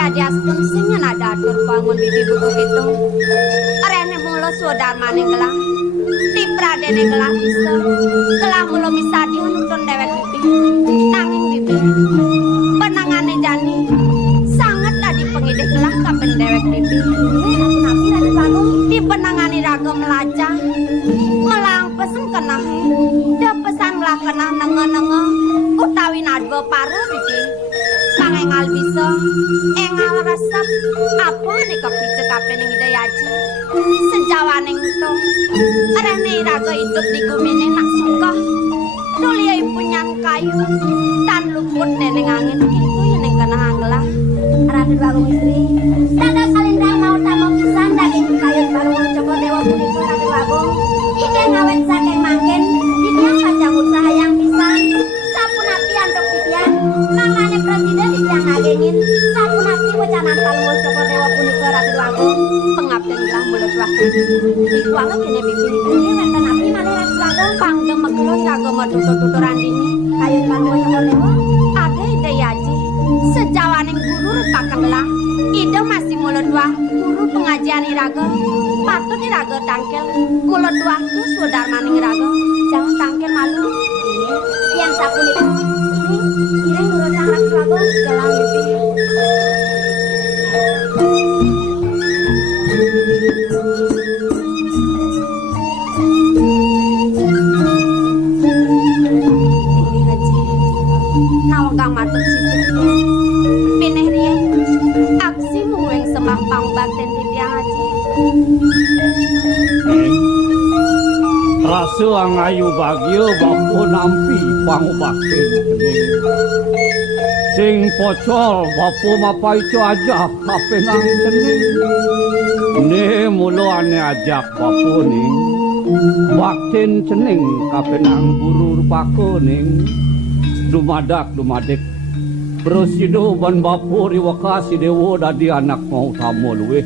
Yadiastun sing nada atur bangun bibi buku gitu. Arene mulo sudarmane gelang. Di pradene gelang bisa. Gelang mulo bisa diunutun dewek bibi. Nanging bibi. Penangane jani. Sangat tadi pengidih gelang kapan dewek bibi. Nabi ada bangun. Di penangane raga melajah. Melang pesen kenah. Dia pesan melah kenah nenge-nenge. Utawi nadwa paru bibi. Engal bisa engal resep apa nih kepice kape ning ide yaji sejawaning itu arene raga hidup di gumine nak suka nuliai punyan kayu tan luput neneng angin itu yang ning kena anggelah arane baru istri tanda salindang mau tamu pisan daging kayu baru coba dewa punika raga bagung ide ngawet saking mangken didiang kacang usaha yang pisan sapunapi andok didiang mangane presiden yang ngagengin sapunapi wacanan palmo coba dewa punika raga bagung pengabden gelang mulut waktu itu ala kene bibi ini wenten api malih raga bagung pangdem megelo raga tutur-tuturan dini kayu palmo coba dewa ada ide yaji sejawaning guru rupakan gelang ide masih mulut dua guru pengajian iraga patut iraga tangkel mulut dua tuh sudarmaning iraga jangan tangkel malu yang sapun itu ini mulut sangat bagus gelang bibi nawang kang matut sisik pineh riye aksi muwing semah pangbakten didiang aji rasu angayu bagyo bapu nampi pangbakten sing pocol bapu mapaico ajak kapenang cening ne mulo ane ajak bapu ning bakten cening kapenang burur pako ning dumadek Presido ban bapuri wakasi dewo dadi anak mau tamu luwe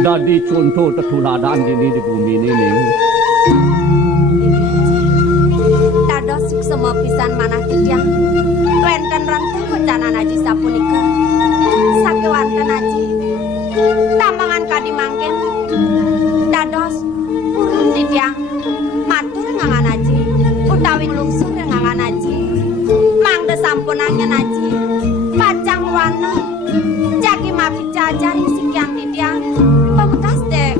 dadi contoh tetuladan ini di bumi ini tados semua pisan manah tidiang wenten rantau bencana naji sapunika sakewanten aji tambangan kadi mangken dados urun tidiang matur ngangan aji utawi lungsur ngangan aji mangde sampunannya naji pacang warna jaki mapi jajari sikian tidiang pembekas dek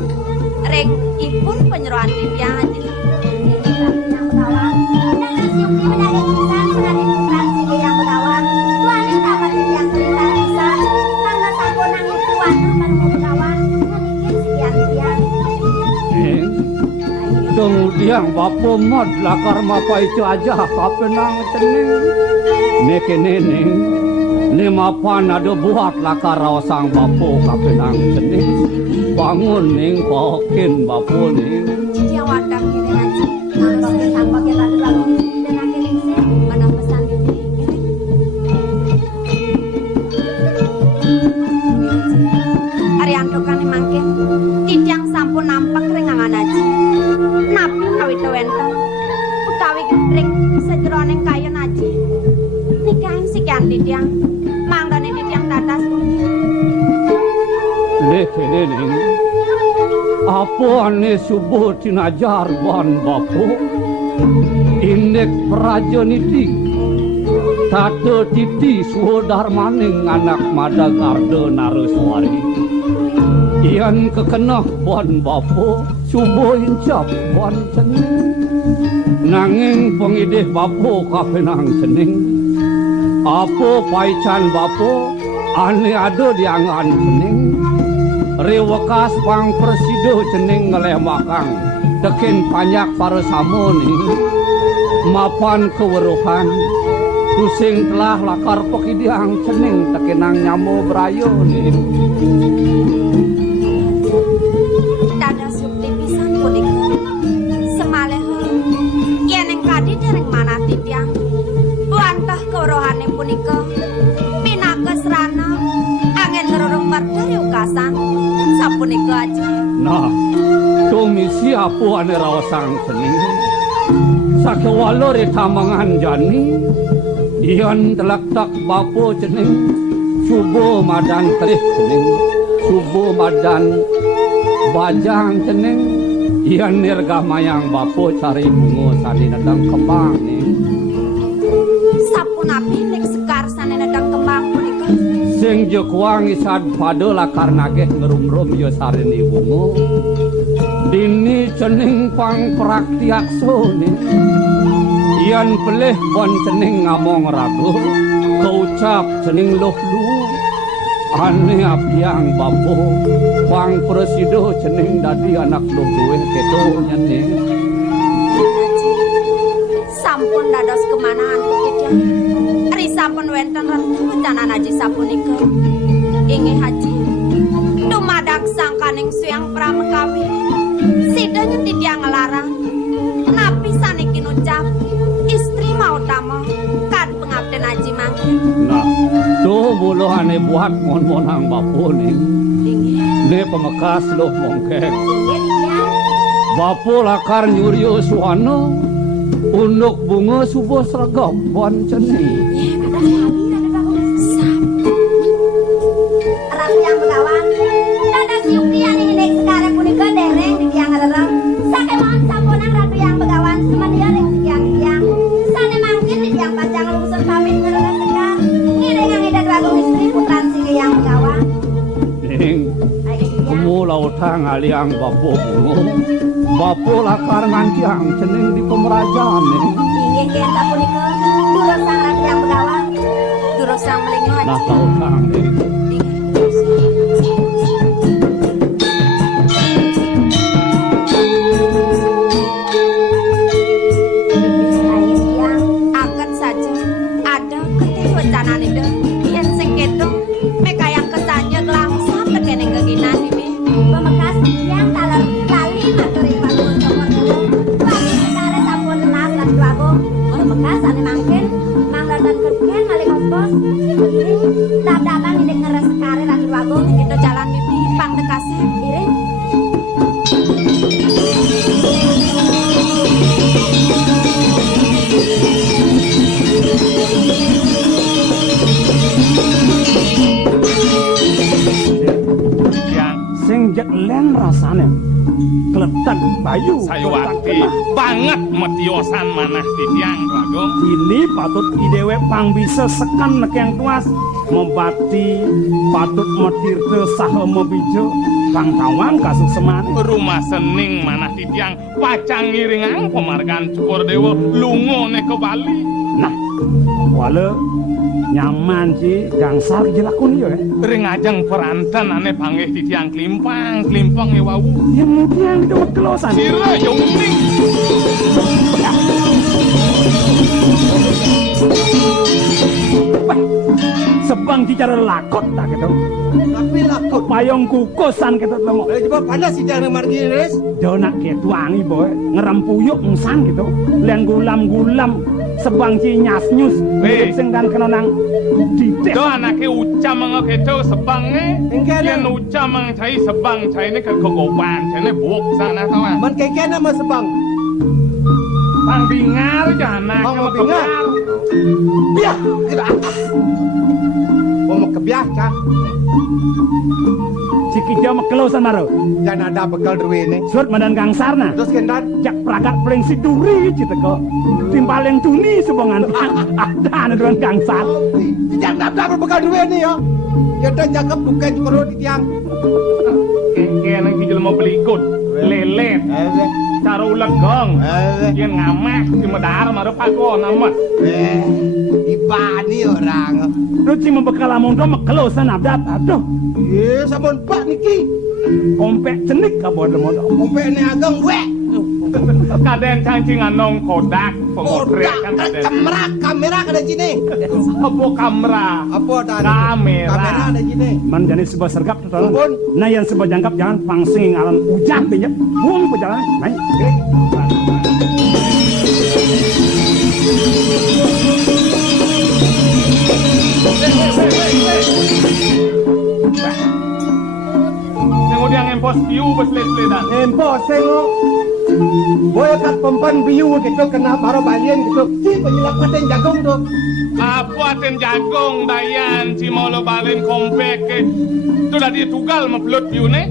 rek ipun penyeruan tidiang aji yang bawah dan siup menari pisan menari putra sini yang bawah wanita mati yang cerita pisan karena sampunang itu warna pada bawah memikir sikian tidiang kemudian bapo mod lakar mapai itu aja kapenang cening neke neneng lima pan ada buat lakar rawasang bapo kapenang cening bangun ning pokin bapo ning dia wadah kiri aja nambah tambah kita lalu dengan kiri mana pesan ini Arianto kan mangke tidiang sampun nampak rengangan aja napi kawit wenten utawi ring sejroning kayen aji nikahin sikian tidiang manggane tidiang tatas leke neneng apa ane subuh tinajar ban bapo indek prajoniti tato titi suhodar maning anak madagarde naruswari ian kekenah ban bapo subuh incap ban cening nanging pengidih bapo kapenang cening apo paican bapo ane ado diangan cening rewakas pang presido cening ngelemakang teken panyak para samoni mapan keweruhan pusing telah lakar pekidiang cening tekenang nyamo berayo nih dada sukti pisan punika semaleh yen ing kadi dereng manah tidiang wantah kewruhane punika pinages rana angin ngerurung berdari ukasan sapunika aja nah domisi apu ane rawasang cening sakewalore tamangan jani ian telak tak bapo cening subuh madan terih cening subuh madan bajang cening yen nirgah mayang bapo cari bunga sani nedang kembang ning sapunapi nek sekar sane nedang kembang punika sing jekuang isad pada lakar nageh ngerum-rum ya sarini bunga dini cening pang praktiak sone yen pelih bon cening ngamong ragu keucap cening luh-lu ane apiang bapo pang presido cening dadi anak luh-lueh keto nyening sampun dados kemanaan kukidya ari sampun wenten rencana haji sapunika inggih haji dumadak sangkaning suyang pramekawi sida nyuti dia ngelarang napi saniki nucap istri mau tamo kan pengabden haji mangkin nah tuh buluhane buat mon-monang bapo nih inggih ne pemekas loh mongkek inggih dia bapo lakar nyuryo suano unduk bunga subuh sregep bon cening Rapi yang begawan dadas yukti yang indek sekarang punika dereng di yang ngererem sakemon sampunang ratu yang begawan semedia ning tiang-tiang sane mangkin di tiang panjang lungsun pamit ngererem sekar ngireng yang idat ragu istri putran sige yang begawan ning kamu lautang aliang bapo bunga bapo lakar nganciang cening di pemerajaan nih inggih ken sapunika durus sang ratu yang begawan durus sang melingi haji nah lautang nih akan saja ada ketiwacanan itu yang sengketung mekayang kesanya langsung tekening keginan ini pemekas yang talar tali materi bangun sopor dulu bagi negara sampun tenang dan lagu pemekas ane mangkin manglar dan kerken malik kos dadabang ini ngeres sekali lagi lagu itu jalan bibi pang dekasih iring sing jek len rasane kletak bayu sayuwati banget metiosan manah titiang Bagong ini patut idewe pang bisa sekan nekeng tuas membati patut metirte saha mebijo kang tawang kasus semane rumah sening manah titiang pacang ngiringang pemargan cukur dewa lungo ne ke Bali nah wala nyaman sih gangsar jelakun ya ring ajeng peranten ane panggih titiang klimpang wau yang mudian itu kelosan sira yungning sebang bicara lakot tak gitu Tapi lakot. payung kukusan gitu lemo Coba panas si jangan margi res. donak gitu wangi boy ngerampuyuk ngsan gitu liang gulam sebang ci nyas-nyus Weh. sing kan kena nang didik do anake ucam ngeketo sebange Engke yen na. ucam cai sebang cai ne ke kegoban cai ne buok sana kawan Man keke nama sebang. pang bingar jana Pang ke bingar. Biah. Kira. Mau kebiah kah? Cikijau mekelosan maro Jangan ada bekal duwe ini. surut madan gangsarna Terus kendan. jak pragat paling siduri gitu kok timpaling tuni subongan ada anuan gangsar Jangan ada bekal duwe ini ya. Ya dan jangkep dukai cukup di tiang. keke nang kijel mau belikut lelet karo legong yen ngamak di medar maro pako namet Ibani orang. Ruci membekal amundo mekelosan abdat aduh Sampun pak niki. kompek cenik kabor demodo Ompe ini ageng wek. kaden cancingan nong kodak pemotret kan kaden kamera ada sini. apa kamera Apa ada? Kamera. Kamera ada sini. man jadi sebuah sergap tuh Ampun. nah yang sebuah jangkap jangan pangsing alam ujah pinjam bung pejalan main yang udah ngempos piu beslet-sletan Empo sengo Boy kat pempan biu gitu kena baro balian gitu. Si penyilap katen jagung tuh. Apa aten jagung dayan si mau lo balen kompek ke. Tu dah dia tugal mapelot view ne.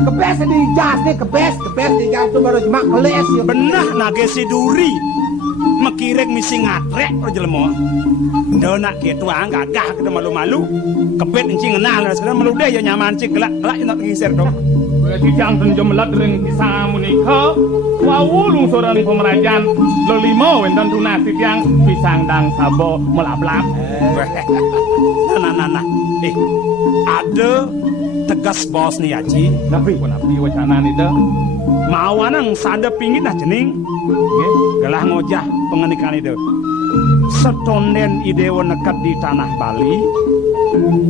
Kebes di jas nih, kebes di jas tuh baru cuma keles ya. Benah nage si duri. Mekirek misi ngatrek ro jelema. Do nak ke tuang gagah kita malu-malu. Kebet encing ngenal sekarang malu deh ya nyaman cik gelak nak ngisir dong. Si jantan jomelat ring kisah munika. Wawulung seorang pemerajan. Lolimo wendan tunasi tiang pisang dang sabo melablap. Nah. Ada tegas bos nih Haji. Tapi wacana ni dah. Mawanang sada pingit dah jening. Gelah ngojah pengenikan itu. Setonden idewa nekat di tanah Bali.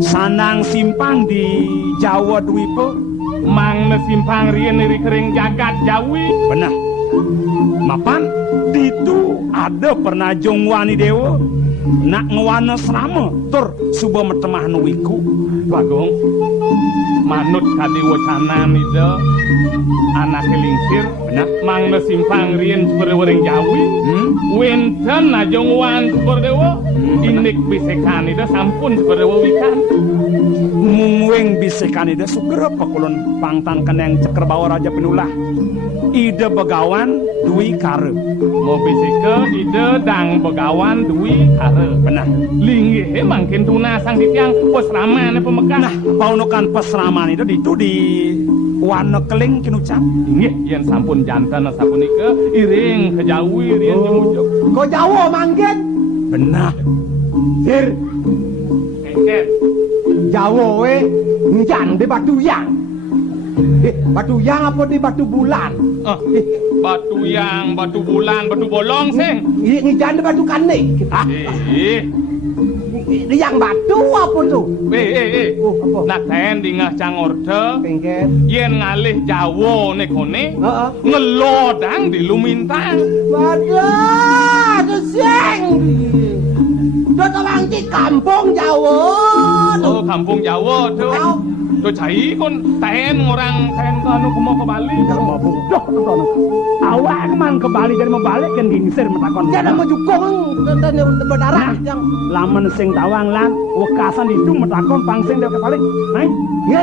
Sanang simpang di Jawa Dwipa. Mang na simpang rien niri kering jagat Jawi. Benar. Mapan itu ada pernah jongwani dewa nak ngewana serama tur subuh metemah nuwiku. Bagong manut kadi wacana ni dah. Anak kelingsir, benar. Mang na simpang rien seperti Jawi. Wenten na jongwan seperti inik bisekan ida sampun seperti wikan. Mungweng bisekan ida sugera pakulun pangtan keneng ceker bawa raja penulah. Ida begawan dui kare. Mau bisike ida dang begawan dui kare. Benar. Linggih mangkin tuna sang ditiang pesraman pemegah. Nah, paunukan pesraman itu di warna keling kinucap. Inggih yen sampun jantan sapunika iring ke Jawi riyen jemujuk. Kau Jawa mangkin? Benar. Sir, Kengket. Jawa we njan di batu yang. Batu yang apa di batu bulan? Batu yang, batu bulan, batu bolong sing. Njan di batu kanik. Di yang batu apa tuh? Oh, apa? Nak ten di ngah cang orde. Pengket. Yen ngalih Jawa ne kone. Heeh. Ngelodang di Lumintang. Waduh, keseng. Tuh orang di kampung Jawa. Oh, kampung Jawa tuh. Tahu. Tuh cai kon ten orang ten kanu kemo ke Bali. Mau bodoh tuh. Awak kemana ke Bali dari mau balik kan gingsir metakon. Jangan mau jukong dan berdarah yang Laman sing tawang lan wekasan itu metakon pangsing dia ke balik. Naik. ya.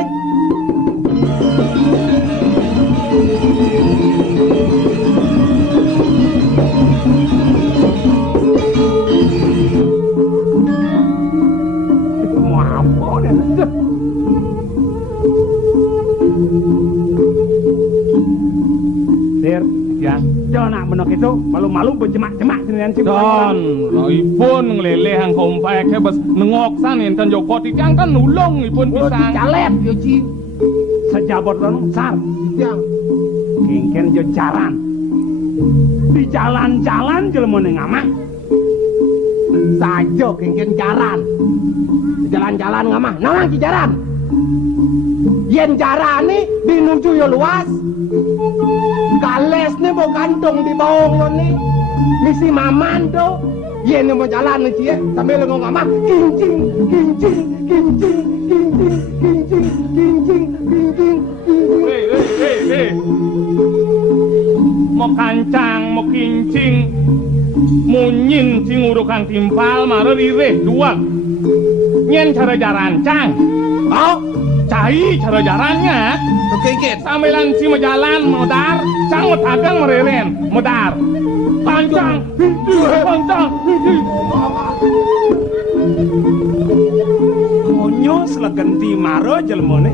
Mau apa dia? Sir, Ya. jangan nak menok itu malu-malu berjemak-jemak sendirian sih. Don, ipun ngeleleh ang kompak ke bes nengok san enten Joko tiang kan nulung ipun pisang. Calep yo ci. Sejabot orang sar. Yang Kengken jo jalan. Di jalan-jalan jelema ning amah. saja kengken jalan. Jalan-jalan ngamah. Nawang ci jalan. Yen jarane dinuju yo luas. Kales nih mau gantung di bawah nih. Misi maman tuh. Yen mau jalan nih cie sambil ngomong ngamah. Kincing, kincing, kincing, kincing, kincing, kincing, kincing, kincing. Hei. Mau kancang, mau kincing. Munyin sing urukang timpal mare rireh dua. Nyen cara jarancang. Oh, Cai cara jarannya. tuh kengken. Sambilan si majalan modar, cang matagang mereren, modar. Pancang, pancang. Onyo selagenti maro jelmone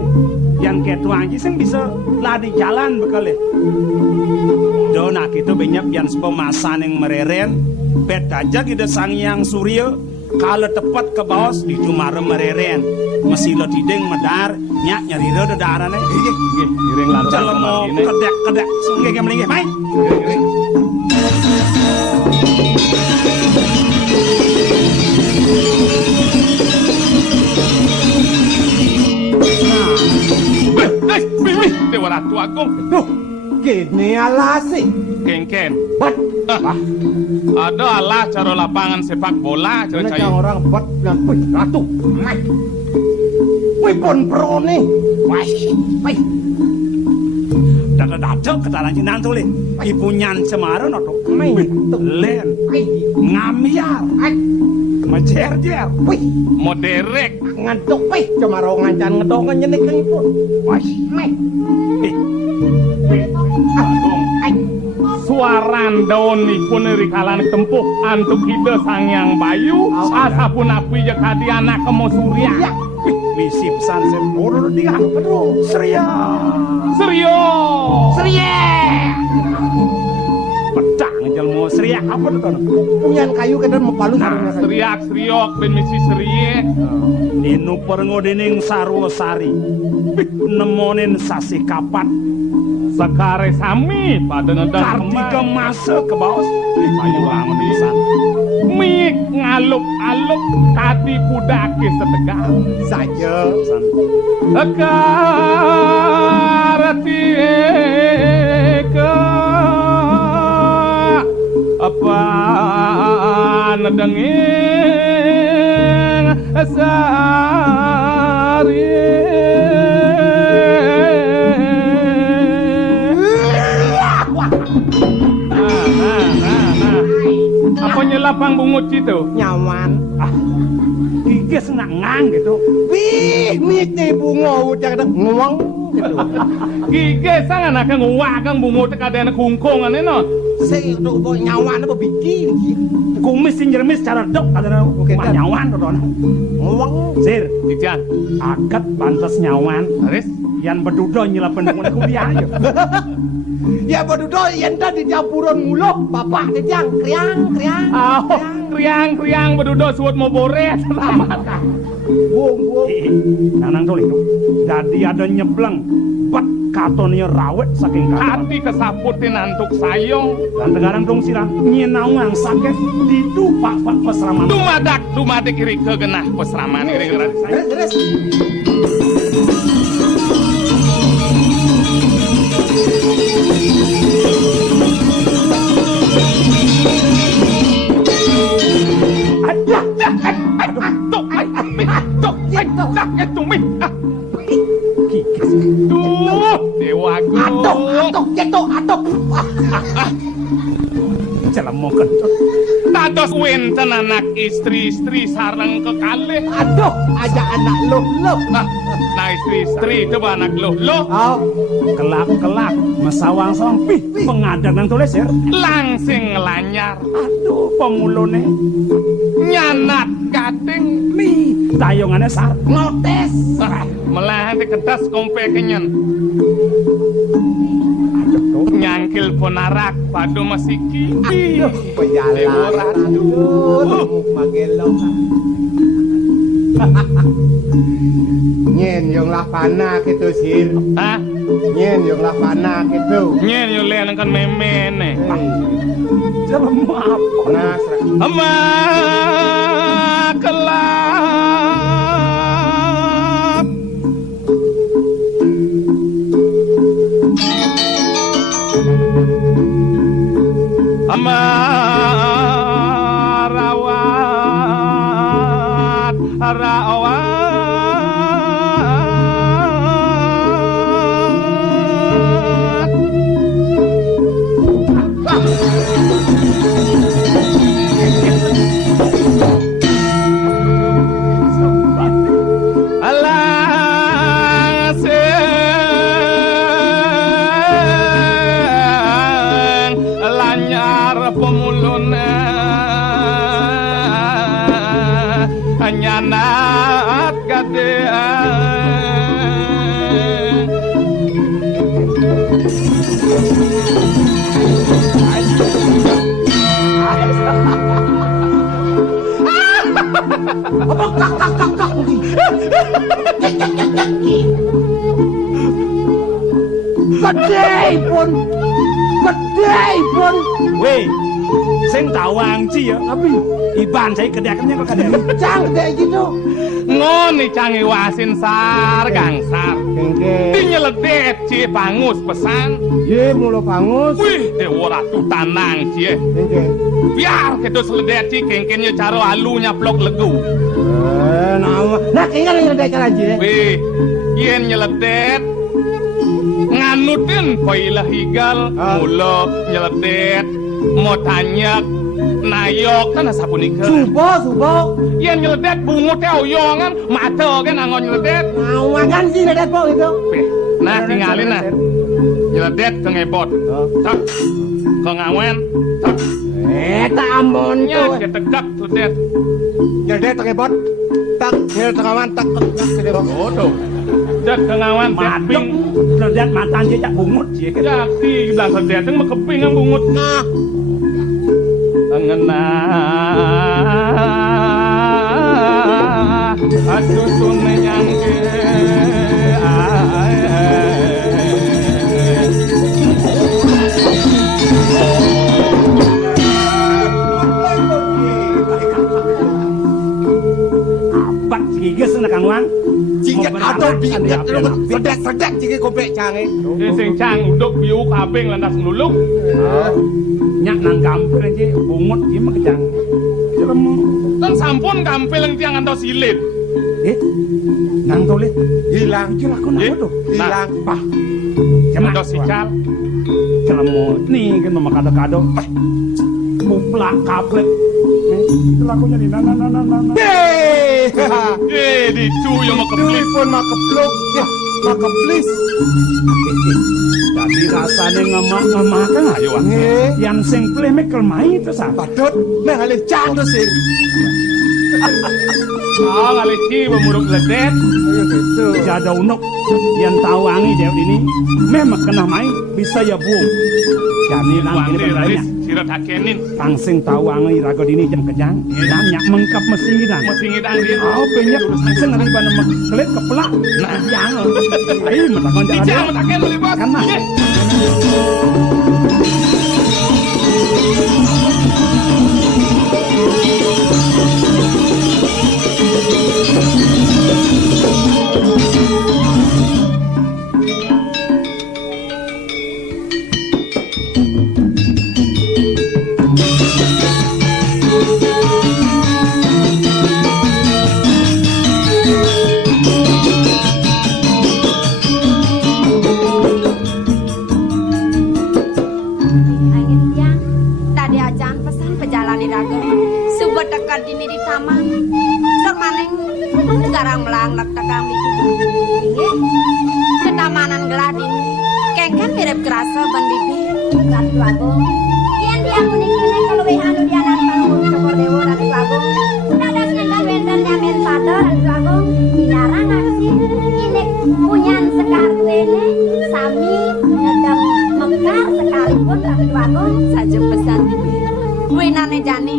yang ketuang sing bisa ladi jalan bekale. Dona kita banyak yang pemasan yang mereren, bet aja kita sang yang surya kalau tepat ke bawah di cumara mereren. Masih lo tideng medar nyak nyari roda darane. Nggih, iring laras Jelmo ini. kedek sungge kemlinge, mai. Wih, Dewa Ratu Agung. Tuh, gini alasi. Kengken. Bat, Ada alah cara lapangan sepak bola, cara mana cai. cang orang bat yang wih ratu. Mai. Wih pon pro nih. Wih. Dadak ketalan jinan tole. Ibu nyan semaro noto. Len. Ngamiar. Majer-jer. Wih, Moderek. ngantuk wih, cemaro ngancan ngedongan nyenik pun. Wah, meh. Suaran daunipun rikalan tempuh antuk kita sangyang bayu asapun api jakadi anak kemo surya. Ya, Misip san sepuro dia. Aduh, Surya. Seryo. Serie. Pedang jelmo Surya apa tuh? Punyan kayu ke dan mepalu Nah, sarungnya. seriak seriok ben misi serie. Inu perengodening sarwasari. Nemonin sasi kapat. Sekare sami pada nedang Kartika masuk ke bawah. Ayo bangun bisa. Mik ngalup-alup kati kudake setegah. Saja. Akarati ke apa nedengin sari. Apa nyelapang bungut itu? Nyaman. Gigis nak ngang gitu. Wih, mite bunga udah ada nguang gitu. Gige sangan akan nguwagang bungut kada na kungkungan no. Saya udah bawa nyawan apa bikin gitu. Kumis sinjermis cara dok ada Oke, kan. nyawan tuh dona. Nguang. Sir, Dijan, akat pantas nyawan. Aris, Yang berdudo nyelapan bungut aku biaya. Ya bodoh yang tadi campuran muluk bapak dijang kriang kriang. kriang berdudo suut mau bore selamat. Buang. Nanang tuh itu. Jadi ada nyebleng. Bet katonnya rawet saking katon. Hati kesaputin antuk sayong. Dan tegarang dong siram. Nyenaungang sakit. Didu pak pesraman. Dumadak kiri ke genah pesraman kira-kira. Terus. Dewa Atok, jatuh, atok. Jalan mau kentut. Tados wenten anak istri sarang kekalih. Aduh, aja anak lo. Nah istri coba anak lo. Oh, Kelak. Mesawang-sawang. Pih, pengadang nang tulis ya. Langsing ngelanyar. Aduh, pemulone. Nyanat gading. Nih, tayongannya sar. notes. Malah dikedas kompe kenyen. Nyangkil ponarak padu masiki. Aduh, pejalan. Aduh, magelong. Nyen yung lah panak itu sir. Hah? Nyen yung lah panak itu. Nyen yo len kan memene. Jalan mau apa? Nah, Ama kelap. Ama rawat. Nyanat gadean. Gede pun. Weh, sing tawang ci ya. Tapi Iban saya kedekannya kok kadek. cang gede gitu. Ngoni cangi wasin sar gangsar. Kengke. Tinyeledet cie pangus pesan. Ye mulo pangus. Wih, dewa ratu tanang cie. Kengke. Biar kita seledet cie kengkennya caro alunya plok legu. Nama. Nah, kengke yang ada cara aja. Wih, yen nyeledet ngan manutin pailah higal mula nyeledet mau tanyak nayok kan sapunika Subo. yen nyeledet bungut teh oyongan mata kan angon nyeledet Ngawangan sih nedet po itu. nah tinggalin nah nyeledet ke ngebot tak ke ngawen tak Tak ampun nya tuh. ketegak tuh det Nedet tak hebot. Tak nedet ngawan tak kedep. oh tuh det ke ngawen Madok, teping ledat matan dia cak bungut sih. jadi bilang sedet mah keping ang bungut Nah, ngena aduh sun nyangke Abak giges nak Kang jika atau binget lu sedet jika kopek cange. sing cang uduk biu kabeng landas nuluk Nyak nang gampil aja bungut dia mah kejang. Jelem. kan sampun gampil yang tiang antos silit Nang tole. Hilang. Itu lakon apa tuh? Hilang. Bah. antos sical Celemo nih kan mama kado-kado. Muplak kaplek. Itu lakunya nih. Nah. dicu yang mau kebeli Telepon makepluk. Ya, makeplis. Jadi rasanya ngemak kan ayo ah. Yang sing pleh mekel mai itu sah. Patut mengalih cang tuh sih. oh ngaleci memuruk ledet Jada unuk yang tahu angi jauh ini memang kena mai bisa ya buang. Jadi nang buang ini deh benernya. ris sirat hakenin Tangsing tahu angi rago dini jam kejang. Dan nyak mengkap mesin gidang. masih ngidang dia Oh banyak tangsing nanti bana kelet kepelak. Nah jangan. Ayo metakon Ijang jangan. mataken beli bos Kan mah. Angin tiang, tadi ajaan pesan pejalani raga. Subuh dekat dini di taman. Termaneng garang melanglak tekang di Inggih, ketamanan geladin. Kengken mirip kerasa ban bibi. Ratu Agung. Kian dia menikine keluwihan udianan panung cokor dewa Ratu Agung. Dadas ngendang wenten nyamen pada Ratu Agung. Dilarang aksi inek punyan sekar wene sami ngedang mekar sekalipun Ratu Agung saja pesan bibi. Winane jani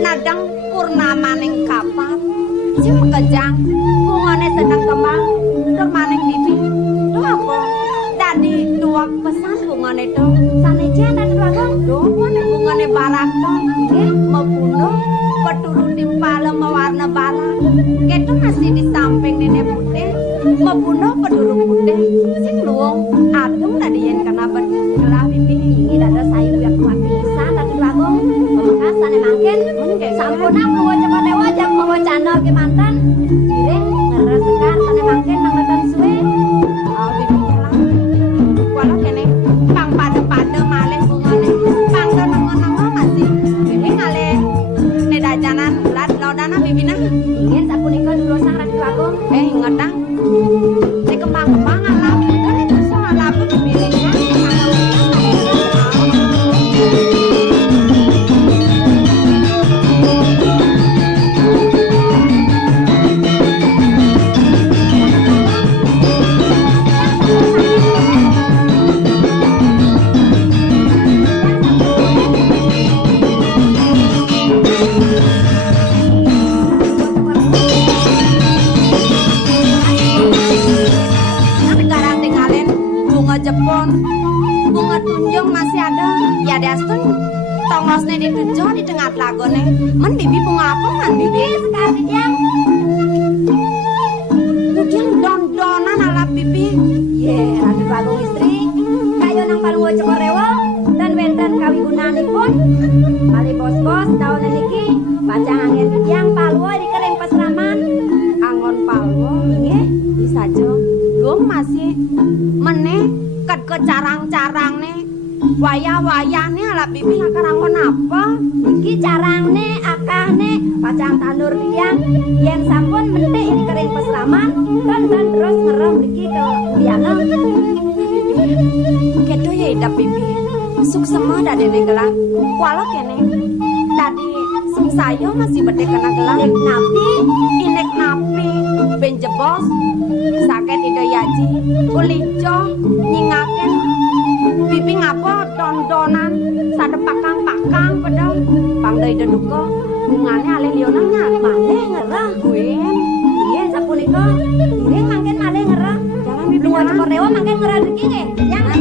nadang purnamaning kapan si kejang bungane sedang kembang termaning bibi do apa dadi dua pesan bungane do saneja Ratu Agung do bungane barak do nggih membunuh peturu timpala mewarna barak ketu masih di samping nenek putih membunuh peturu putih sing luwung adem dadi yen kana bergelah bibi ini dada sayu yang kuat pisan Ratu Agung pemekasane mangken sampuna luwa coba dewa jam mawa channel ke mantan giring ngeres sekar sane mangken nang nonton suwe oh bibi nyelang walau kene pang pada malih bungane pang nengo-nengo masih bibi ngale nedajanan lat lodana bibina ingin sapunika dulu sang Ratu Agung ngetang si kembang-kembang alam kan itu soal alam bibinya sekarang tinggalin bunga Jepun bunga tunjung masih ada ya dastun tongosnya ditunjuk di tengah lagone men bibi bunga apa man bibi sekarang yang mungkin don-donan ala bibi ye Ratu Agung istri kayo nang palunggo cekorewo dan wenten kawigunanipun kali bos-bos daun niki baca angin yang palwo di kering pasraman angon palwo nggih bisa jo belum masih meneh carang-carang nih wayah-wayahne ala bibi lakarangkon apa iki carangne akahne pacang tandur liang yang sampun mentik ini kering pesraman dan terus ngerem iki ke liana kedo ya idap bibi suk semua dadene gelang kuala kene tadi sung sayo masih bede kena gelang inek napi benjebos sakit ide yaji ulijo nyingaken bibi ngapa dondonan sade pakang-pakang pedang pangdai deduko bungane alih liona nyat malih ngerah kuin iya sapunika ini mangken malih ngerah jangan bibi lunga cekor dewa mangken ngerah deki nggih jangan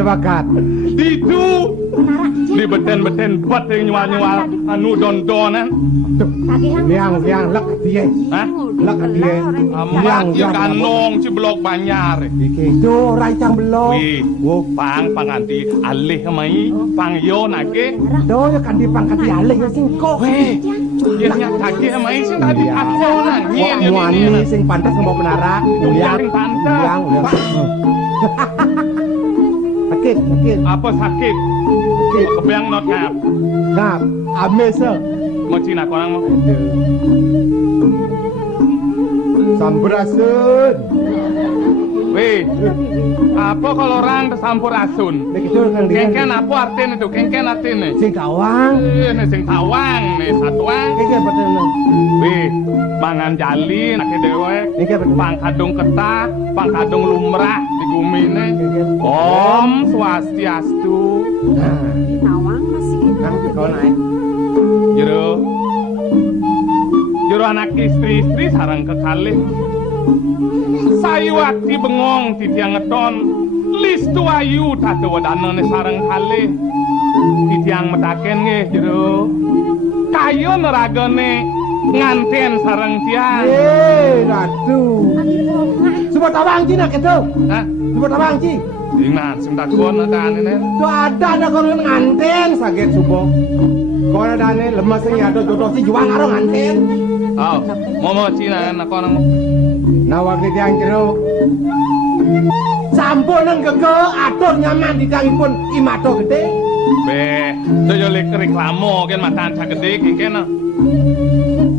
Jebakat. Itu di beten-beten bat yang nyual-nyual anu don-donan. Liang lek dia. Hah? Lek dia. Amat ya kanong ciblok banyar. Iki do rancang belok. Wih, pang panganti alih mai pang yo nake. Do ya kan dipangkat alih ya sing kok. Yen nya kaki mai sing tadi aku nang nyen yo Wani sing pantes ngomong menara. Liang pantes. Liang. Sakit. Apa sakit? Kebeang not ngap. Ngap. Amese. Mau Cina korang mau. Sampurasun. Weh, apa kalau orang tersampur asun? Begitu kan dia. Kengken apa artinya itu? Kengken artinya? Sing kawang. Ini sing tawang, nih satuang. Iki betul. Weh, mangan jali, nak dewek. Iki betul. Pang kadung ketah, pang kadung lumrah di bumi ini. Om Swastiastu. Nah, tawang masih kan kau naik. Jero anak istri sarang kekalih. Sayuati bengong titiang ngeton. Listu ayu tatu wadanane sarang kalih. Titiang metaken nggih jero. Kayo neragane nganten sarang tiang. Ratu. Sebut abang Cina gitu. Hah? Sebut abang Ci. Dingan sing takon adane. Tu ada kono nganten sakit subuh. Kono adane lemes sing ada jodoh si juang karo nganten. Oh, momo Cina nak orang mau. Nawak di tiang jeruk. Sampun nang gege atur nyaman di tiangipun imato gede. Be, saya lek reklamo kan matan sagede kengkena.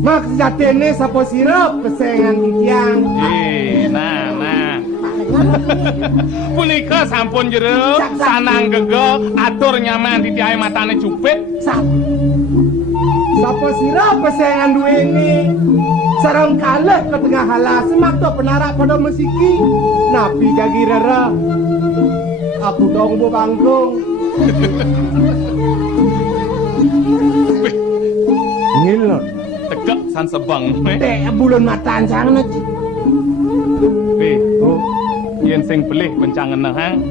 Maksudene sapa sirep kesengan di tiang. Nah. Punika sampun jero sanang gege atur nyaman di tiai matane cupit. Sapa sirep kesengan duweni. Sarang kalih ke tengah halas semakto penarak pada mesiki. Napi gagi rara. Aku dong bu bangkung. Ngilot. Tegak san sebang. Dek bulan matan sangat. Be, yen sing pelih bencangen hang.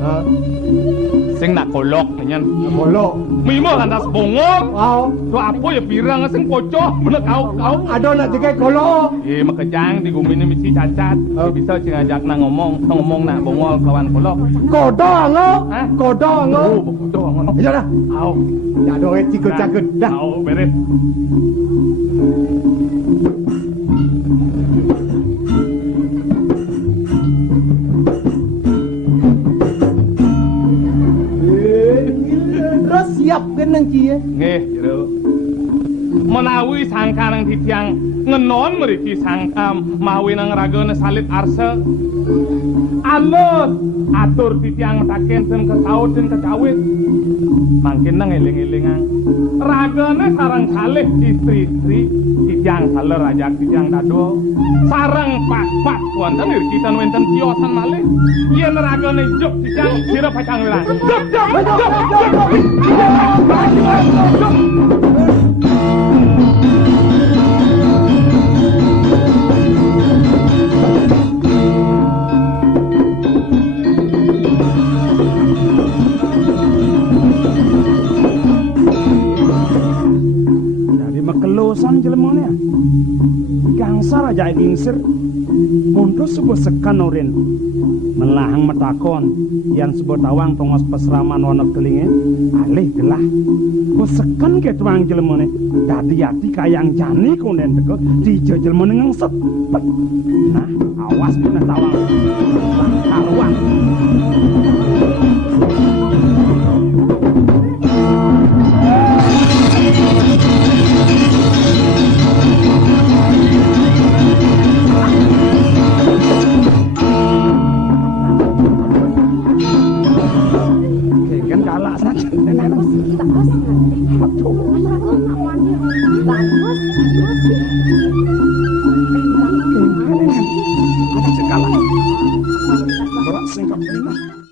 Sing nak kolok nyen. Kolok. Mimo lantas bongol. Wow. Tu apa ya pirang sing pocoh bener kau. Ada nak jaga kolok. Makejang di gumine mesti cacat. Bisa sing ngajak nang ngomong nak bongol kawan kolok. Kodong lo. Hah? Kodong lo. Kodong ngono. Ya dah. Au. Ya dong cikut cagut dah. Au beres. Terus siap kan nang cie. Nggih, jero. Menawi sangkanang titiang ngenon mriki sangkam mawi nang ragane salit arse. Alus atur titiang metaken ten kesaut ten kecawit. Mangkin nang eling-elingang ragane sareng kalih istri-istri titiang saler ajak titiang dado. Sareng pak-pak wonten irkitan wonten kiosan malih. Yen ragane juk titiang sira pacang wilang. Juk. dosan jelemone. Gangsar aja gingsir. Mundur sebuah sekan orin. Melahang metakon yang sebuah tawang tongos peseraman wanap telinge alih gelah. Sekan ke tuang jelemone. Dadi hati kayang jani konden teko dijo jelemone ngengset. Nah, awas punah tawang. Karuan. Bagus.